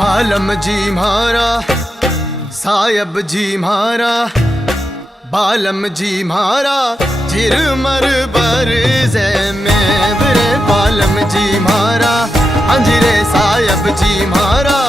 बालम जी म्हारा सायब जी म्हारा बालम जी म्हारा झिरमर बरसे में बरे बालम जी म्हारा हंजरे सायब जी म्हारा